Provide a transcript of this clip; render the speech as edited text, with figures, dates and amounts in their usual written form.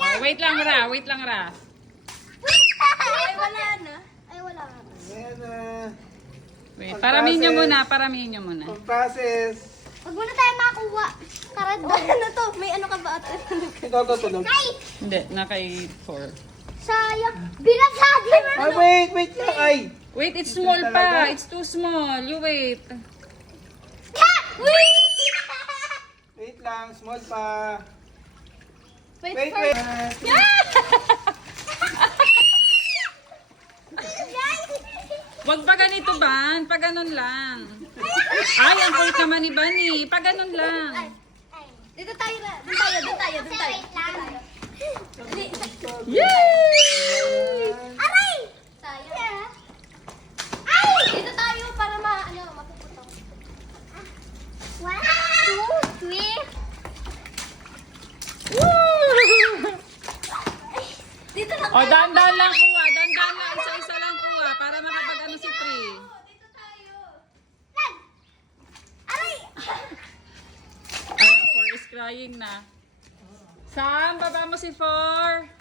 Oh, wait lang, Ra. Wait lang, Ra. Ay, wala na. Ay, wala na. Ayan na. Wait, paramihin nyo muna. Paramihin nyo muna. Ang process. Huwag muna tayo makuha. Tara, ano to? May ano ka ba ate? Ito, tulog. Ay! Hindi, naka 4. Sayang. Binaghagi mo. Ay, wait lang. Ay. Wait, it's small pa. It's too small. You wait. Wait lang, small pa. Wait, Wait, for... wait. Wag pa ganito, Ban. Pa ganun lang. Ay, ang kulit naman ni Bunny. Pa ganun lang. Dito tayo na. Doon tayo, doon tayo, doon tayo. Yay! Aray! Sayang. Ay! Dito tayo para mapupunta ko. 1, 2, 3. Dito lang. O, dahan-dahan lang kuha. Dahan-dahan lang. Isa-isa lang kuha. Para makapag-ano si Pri. Dito tayo. Aray! Ay, 4 is crying na. Sam, baba mo si 4.